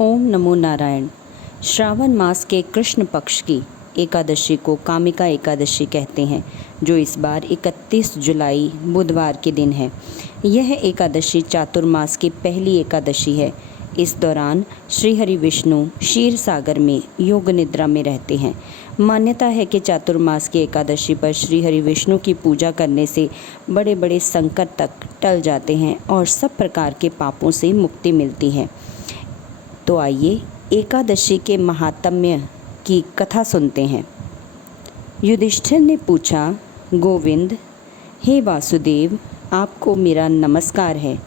ओम नमो नारायण। श्रावण मास के कृष्ण पक्ष की एकादशी को कामिका एकादशी कहते हैं, जो इस बार 31 जुलाई बुधवार के दिन है। यह एकादशी चातुर्मास की पहली एकादशी है। इस दौरान श्री हरि विष्णु क्षीर सागर में योग निद्रा में रहते हैं। मान्यता है कि चातुर्मास की एकादशी पर श्री हरि विष्णु की पूजा करने से बड़े बड़े संकट तक टल जाते हैं और सब प्रकार के पापों से मुक्ति मिलती है। तो आइए एकादशी के महात्म्य की कथा सुनते हैं। युधिष्ठिर ने पूछा, गोविंद, हे वासुदेव, आपको मेरा नमस्कार है।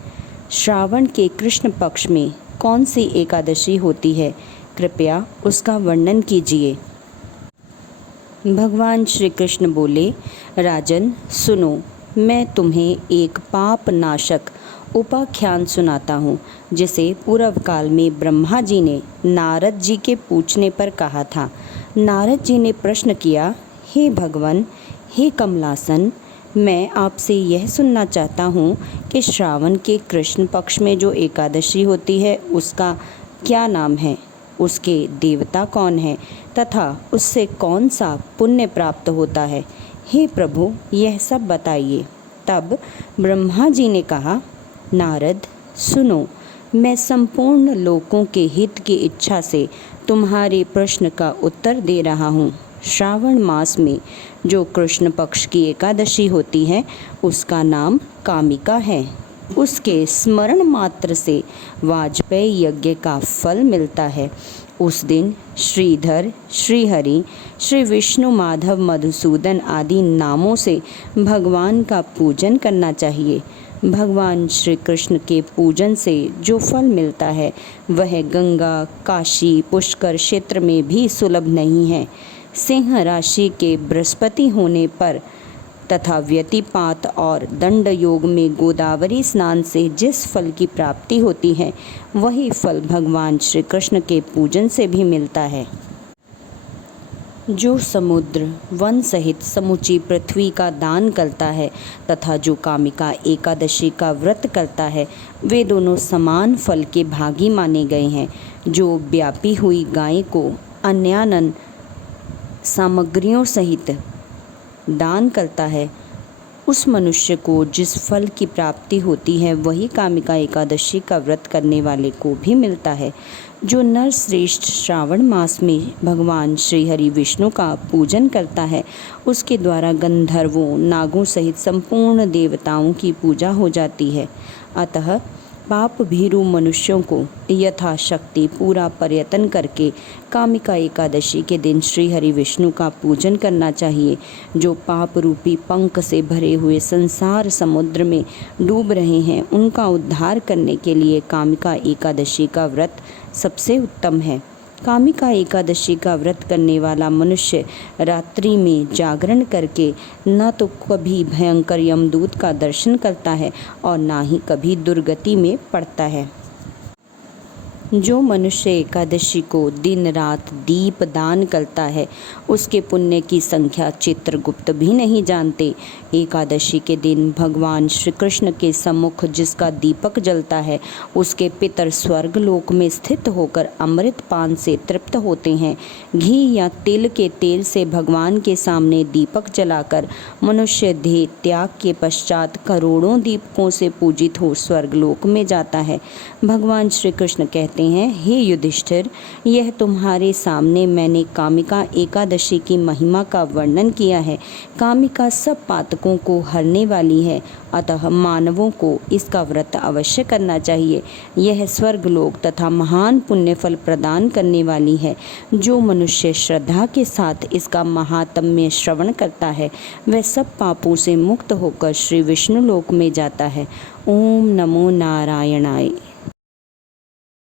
श्रावण के कृष्ण पक्ष में कौन सी एकादशी होती है? कृपया उसका वर्णन कीजिए। भगवान श्री कृष्ण बोले, राजन सुनो, मैं तुम्हें एक पाप नाशक उपाख्यान सुनाता हूँ, जिसे पूर्व काल में ब्रह्मा जी ने नारद जी के पूछने पर कहा था। नारद जी ने प्रश्न किया, हे भगवान, हे कमलासन, मैं आपसे यह सुनना चाहता हूँ कि श्रावण के कृष्ण पक्ष में जो एकादशी होती है उसका क्या नाम है, उसके देवता कौन है तथा उससे कौन सा पुण्य प्राप्त होता है। हे प्रभु, यह सब बताइए। तब ब्रह्मा जी ने कहा, नारद सुनो, मैं संपूर्ण लोकों के हित की इच्छा से तुम्हारे प्रश्न का उत्तर दे रहा हूँ। श्रावण मास में जो कृष्ण पक्ष की एकादशी होती है उसका नाम कामिका है। उसके स्मरण मात्र से वाजपेयी यज्ञ का फल मिलता है। उस दिन श्रीधर, श्रीहरि, श्री विष्णु, माधव, मधुसूदन आदि नामों से भगवान का पूजन करना चाहिए। भगवान श्री कृष्ण के पूजन से जो फल मिलता है वह गंगा, काशी, पुष्कर क्षेत्र में भी सुलभ नहीं है। सिंह राशि के बृहस्पति होने पर तथा व्यतिपात और दंड योग में गोदावरी स्नान से जिस फल की प्राप्ति होती है वही फल भगवान श्री कृष्ण के पूजन से भी मिलता है। जो समुद्र, वन सहित समूची पृथ्वी का दान करता है तथा जो कामिका एकादशी का व्रत करता है, वे दोनों समान फल के भागी माने गए हैं। जो व्यापी हुई गाय को अन्यानन सामग्रियों सहित दान करता है, उस मनुष्य को जिस फल की प्राप्ति होती है वही कामिका एकादशी का व्रत करने वाले को भी मिलता है। जो नर श्रेष्ठ श्रावण मास में भगवान श्री हरि विष्णु का पूजन करता है, उसके द्वारा गंधर्वों, नागों सहित संपूर्ण देवताओं की पूजा हो जाती है। अतः पाप भीरु मनुष्यों को यथाशक्ति पूरा प्रयत्न करके कामिका एकादशी के दिन श्री हरि विष्णु का पूजन करना चाहिए। जो पाप रूपी पंख से भरे हुए संसार समुद्र में डूब रहे हैं, उनका उद्धार करने के लिए कामिका एकादशी का व्रत सबसे उत्तम है। कामिका एकादशी का व्रत करने वाला मनुष्य रात्रि में जागरण करके न तो कभी भयंकर यमदूत का दर्शन करता है और ना ही कभी दुर्गति में पड़ता है। जो मनुष्य एकादशी को दिन रात दीप दान करता है, उसके पुण्य की संख्या चित्रगुप्त भी नहीं जानते। एकादशी के दिन भगवान श्री कृष्ण के सम्मुख जिसका दीपक जलता है, उसके पितर स्वर्ग लोक में स्थित होकर अमृत पान से तृप्त होते हैं। घी या तिल के तेल से भगवान के सामने दीपक जलाकर मनुष्य देह त्याग के पश्चात करोड़ों दीपकों से पूजित हो स्वर्ग लोक में जाता है। भगवान श्री कृष्ण कहते हैं, हे युधिष्ठिर, यह तुम्हारे सामने मैंने कामिका एकादशी की महिमा का वर्णन किया है। कामिका सब पातकों को हरने वाली है, अतः मानवों को इसका व्रत अवश्य करना चाहिए। यह स्वर्गलोक तथा महान पुण्य फल प्रदान करने वाली है। जो मनुष्य श्रद्धा के साथ इसका महात्म्य श्रवण करता है, वह सब पापों से मुक्त होकर श्री विष्णु लोक में जाता है। ओम नमो नारायणाय।